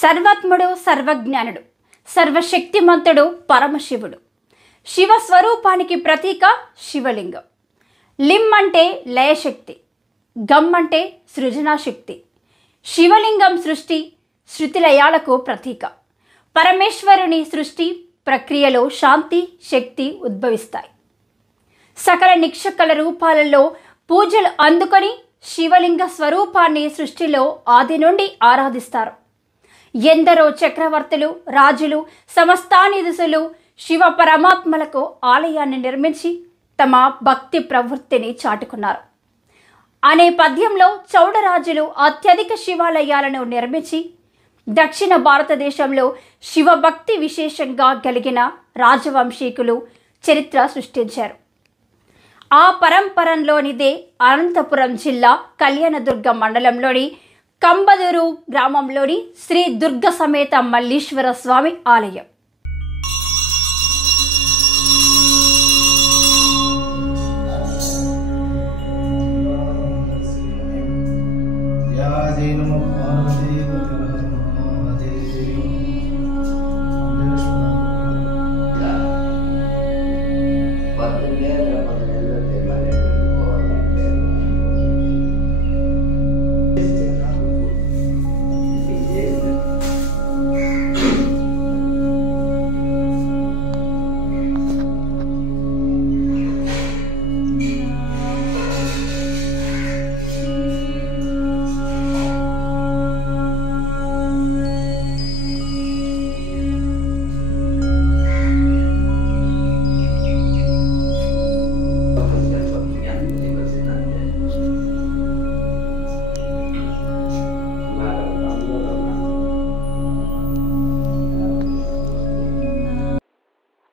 సర్వాత్ముడు, సర్వజ్ఞానుడు, సర్వశక్తిమంతుడు పరమశివుడు. శివస్వరూపానికి ప్రతీక శివలింగం. లిం అంటే లయశక్తి, గమ్ అంటే సృజనాశక్తి. శివలింగం సృష్టి శృతిలయాలకు ప్రతీక. పరమేశ్వరుని సృష్టి ప్రక్రియలో శాంతి, శక్తి ఉద్భవిస్తాయి. సకల నిక్షకల రూపాలలో పూజలు అందుకొని శివలింగ స్వరూపాన్ని సృష్టిలో ఆది నుండి ఆరాధిస్తారు. ఎందరో చక్రవర్తులు, రాజులు, సమస్తానిధులు శివ పరమాత్మలకు ఆలయాన్ని నిర్మించి తమ భక్తి ప్రవృత్తిని చాటుకున్నారు. అనే పద్యంలో చౌడరాజులు అత్యధిక శివాలయాలను నిర్మించి దక్షిణ భారతదేశంలో శివభక్తి విశేషంగా కలిగిన రాజవంశీకులు చరిత్ర సృష్టించారు. ఆ పరంపరలోనిదే అనంతపురం జిల్లా కళ్యాణదుర్గ మండలంలోని కంబదూరు గ్రామంలోని శ్రీ దుర్గ సమేత మల్లీశ్వర స్వామి ఆలయం.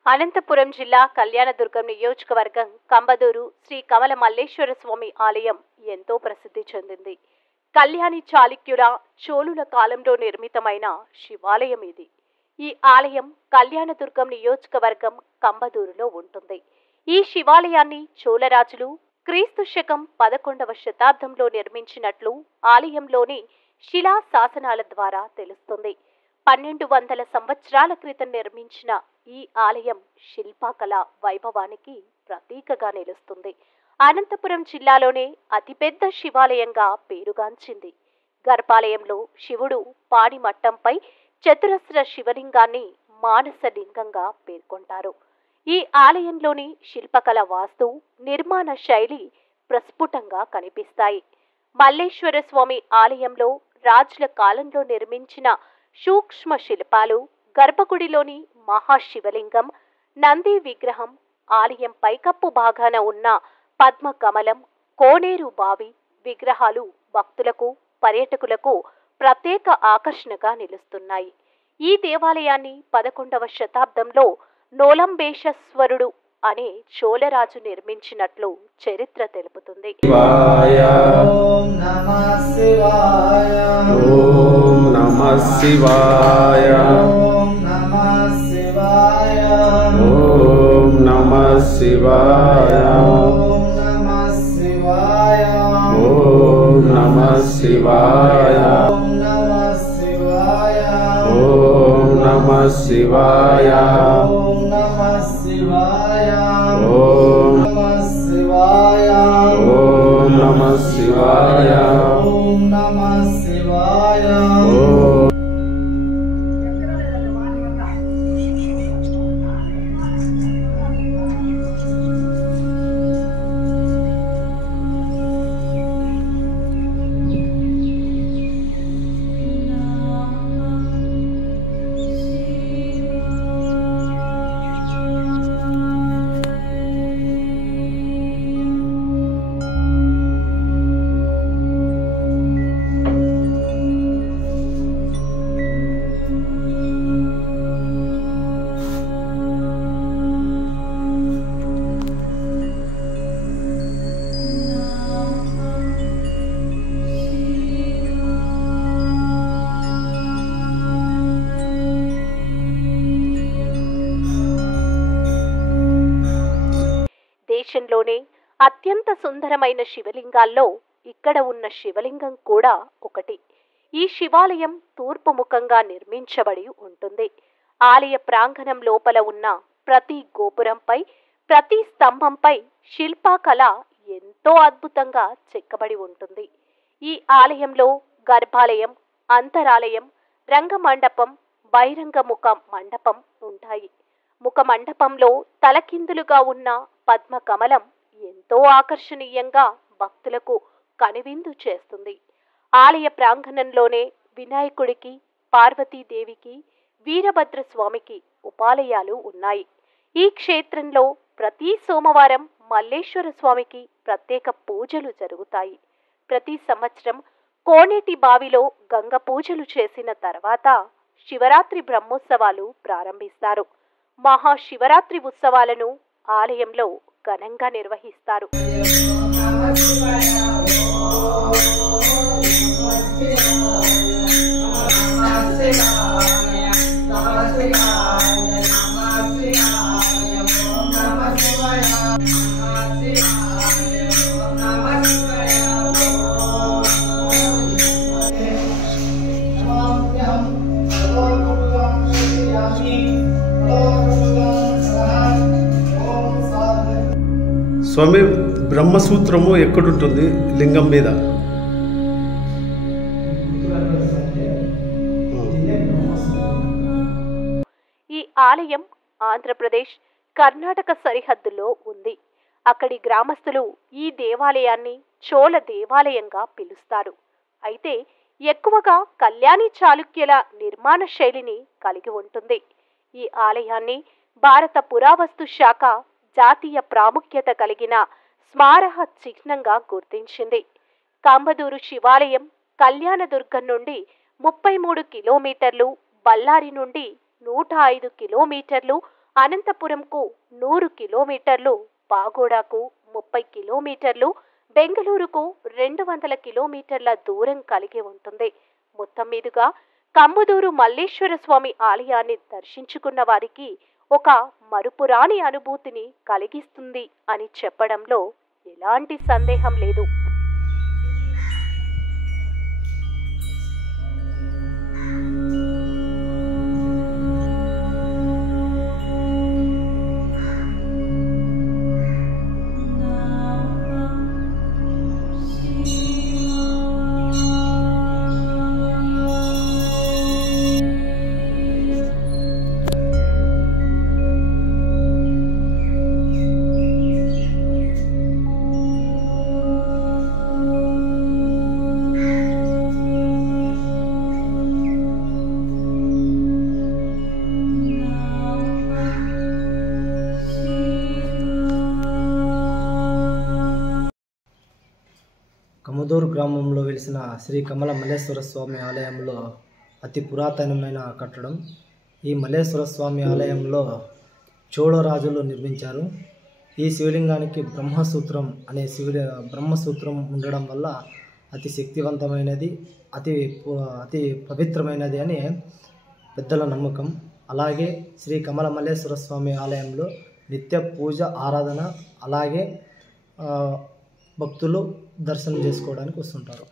అనంతపురం జిల్లా కళ్యాణదుర్గం నియోజకవర్గం కంబదూరు శ్రీ కమల మల్లేశ్వర స్వామి ఆలయం ఎంతో ప్రసిద్ధి చెందింది. కళ్యాణి చాళుక్యుల చోళుల కాలంలో నిర్మితమైన శివాలయం ఇది. ఈ ఆలయం కళ్యాణదుర్గం నియోజకవర్గం కంబదూరులో ఉంటుంది. ఈ శివాలయాన్ని చోళరాజులు క్రీస్తు శకం 11వ శతాబ్దంలో నిర్మించినట్లు ఆలయంలోని శిలా శాసనాల ద్వారా తెలుస్తుంది. 1200 సంవత్సరాల క్రితం నిర్మించిన ఈ ఆలయం శిల్పకళ వైభవానికి ప్రతీకగా నిలుస్తుంది. అనంతపురం జిల్లాలోనే అతిపెద్ద శివాలయంగా పేరుగాంచింది. గర్భాలయంలో శివుడు పాడి మట్టంపై చతురస్ర శివలింగాన్ని మానసలింగంగా పేర్కొంటారు. ఈ ఆలయంలోని శిల్పకళ వాస్తు నిర్మాణ శైలి ప్రస్ఫుటంగా కనిపిస్తాయి. మల్లేశ్వర స్వామి ఆలయంలో రాజుల కాలంలో నిర్మించిన సూక్ష్మ శిల్పాలు, గర్భగుడిలోని మహాశివలింగం, నంది విగ్రహం, ఆలయం పైకప్పు భాగాన ఉన్న పద్మ కమలం, కోనేరు బావి విగ్రహాలు భక్తులకు, పర్యాటకులకు ప్రత్యేక ఆకర్షణగా నిలుస్తున్నాయి. ఈ దేవాలయాన్ని 11వ శతాబ్దంలో నోలంబేశ్వరుడు అనే చోళరాజు నిర్మించినట్లు చరిత్ర తెలుపుతుంది. ఓం నమః శివాయ, ఓం నమః శివాయ, ఓం నమః శివాయ, ఓం నమః శివాయ, ఓం నమః శివాయ, ఓం నమః శివాయ, ఓం నమః శివాయ, ఓం నమః శివాయ, ఓం నమః శివాయ, ఓం నమః శివాయ, ఓం నమః శివాయ, ఓం నమః శివాయ, ఓం దేశంలోనే అత్యంత సుందరమైన శివలింగాల్లో ఇక్కడ ఉన్న శివలింగం కూడా ఒకటి. ఈ శివాలయం తూర్పు ముఖంగా నిర్మించబడి ఉంటుంది. ఆలయ ప్రాంగణం లోపల ఉన్న ప్రతి గోపురంపై, ప్రతి స్తంభంపై శిల్పకళ ఎంతో అద్భుతంగా చెక్కబడి ఉంటుంది. ఈ ఆలయంలో గర్భాలయం, అంతరాలయం, రంగమండపం, బహిరంగ ముఖ మండపం ఉంటాయి. ముఖ మండపంలో తలకిందులుగా ఉన్న పద్మకమలం ఎంతో ఆకర్షణీయంగా భక్తులకు కనువిందు చేస్తుంది. ఆలయ ప్రాంగణంలోనే వినాయకుడికి, పార్వతీదేవికి, వీరభద్రస్వామికి ఉపాలయాలు ఉన్నాయి. ఈ క్షేత్రంలో ప్రతి సోమవారం మల్లేశ్వర స్వామికి ప్రత్యేక పూజలు జరుగుతాయి. ప్రతి సంవత్సరం కోనేటి బావిలో గంగ పూజలు చేసిన తర్వాత శివరాత్రి బ్రహ్మోత్సవాలు ప్రారంభిస్తారు. మహాశివరాత్రి ఉత్సవాలను ఆలయంలో ఘనంగా నిర్వహిస్తారు. స్వామి, బ్రహ్మసూత్రము ఎక్కడుంటుంది లింగం మీద? ఈ ఆలయం ఆంధ్రప్రదేశ్, కర్ణాటక సరిహద్దులో ఉంది. అక్కడి గ్రామస్తులు ఈ దేవాలయాన్ని చోళ దేవాలయంగా పిలుస్తారు. అయితే ఎక్కువగా కళ్యాణి చాళుక్యుల నిర్మాణ శైలిని కలిగి ఉంటుంది. ఈ ఆలయాన్ని భారత పురావస్తు శాఖ జాతీయ ప్రాముఖ్యత కలిగిన స్మారక చిహ్నంగా గుర్తించింది. కంబదూరు శివాలయం కళ్యాణదుర్గం నుండి 33 కిలోమీటర్లు, బళ్ళారి నుండి 105 కిలోమీటర్లు, అనంతపురంకు 100 కిలోమీటర్లు, పాగోడాకు 30 కిలోమీటర్లు, బెంగళూరుకు 200 కిలోమీటర్ల దూరం కలిగి ఉంటుంది. మొత్తం మీదుగా కంబదూరు మల్లేశ్వర స్వామి ఆలయాన్ని దర్శించుకున్న వారికి ఒక మరుపురాని అనుభూతిని కలిగిస్తుంది అని చెప్పడంలో ఎలాంటి సందేహం లేదు. కమదూరు గ్రామంలో వెలిసిన శ్రీ కమల మల్లేశ్వర స్వామి ఆలయంలో అతి పురాతనమైన కట్టడం. ఈ మల్లేశ్వర స్వామి ఆలయంలో చోళరాజులు నిర్మించారు. ఈ శివలింగానికి బ్రహ్మసూత్రం అనే బ్రహ్మసూత్రం ఉండడం వల్ల అతి శక్తివంతమైనది, అతి పవిత్రమైనది అని పెద్దల నమ్మకం. అలాగే శ్రీ కమల మల్లేశ్వర స్వామి ఆలయంలో నిత్య పూజ, ఆరాధన, అలాగే భక్తులు దర్శనం చేసుకోవడానికి వస్తుంటారు.